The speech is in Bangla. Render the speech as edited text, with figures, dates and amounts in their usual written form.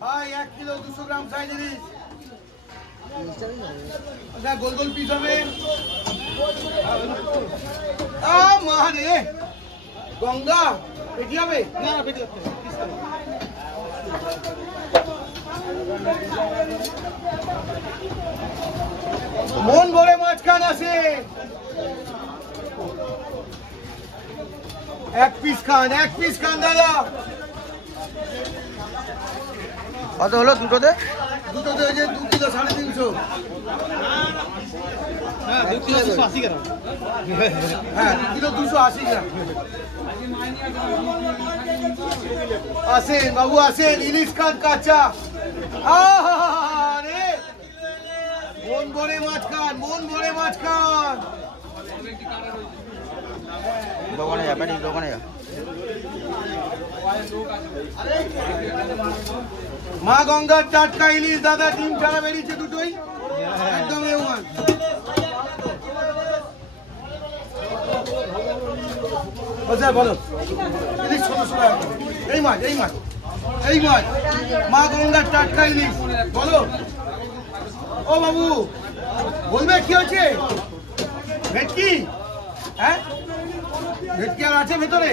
ভাই 1 কিলো 200 গ্রাম সাইজ ইলিশ। আচ্ছা গোল গোল পিস হবে। মা রে গঙ্গা পেটি হবে না? পেটি হবে। মন ভরে মাছ খান আছে। 1 পিস খান দাদা। কত হলো দুটোতে? দুটোতে ওই যে 2 কিলো 350। হ্যাঁ 2 কিলো 280 গ্রাম। হ্যাঁ 2 কিলো 280 গ্রাম। আসেন বাবু আসেন, ইলিশ খান কাঁচা। আরে মন ভরে মাছ খান, দোকানে যা বেটি, দোকানে যা। মা গঙ্গার টাটকা ইলিশ দাদা, ডিম ছাড়া বেরিয়েছে দুটোই, একদম এওয়ান। আচ্ছা বলো ইলিশ 1600 টাকা। এই মাছ মা গঙ্গার টাটকা ইলিশ। বলো ও বাবু, বলবে কি হচ্ছে? ভেটকি? হ্যাঁ ভেটকি আর আছে ভেতরে?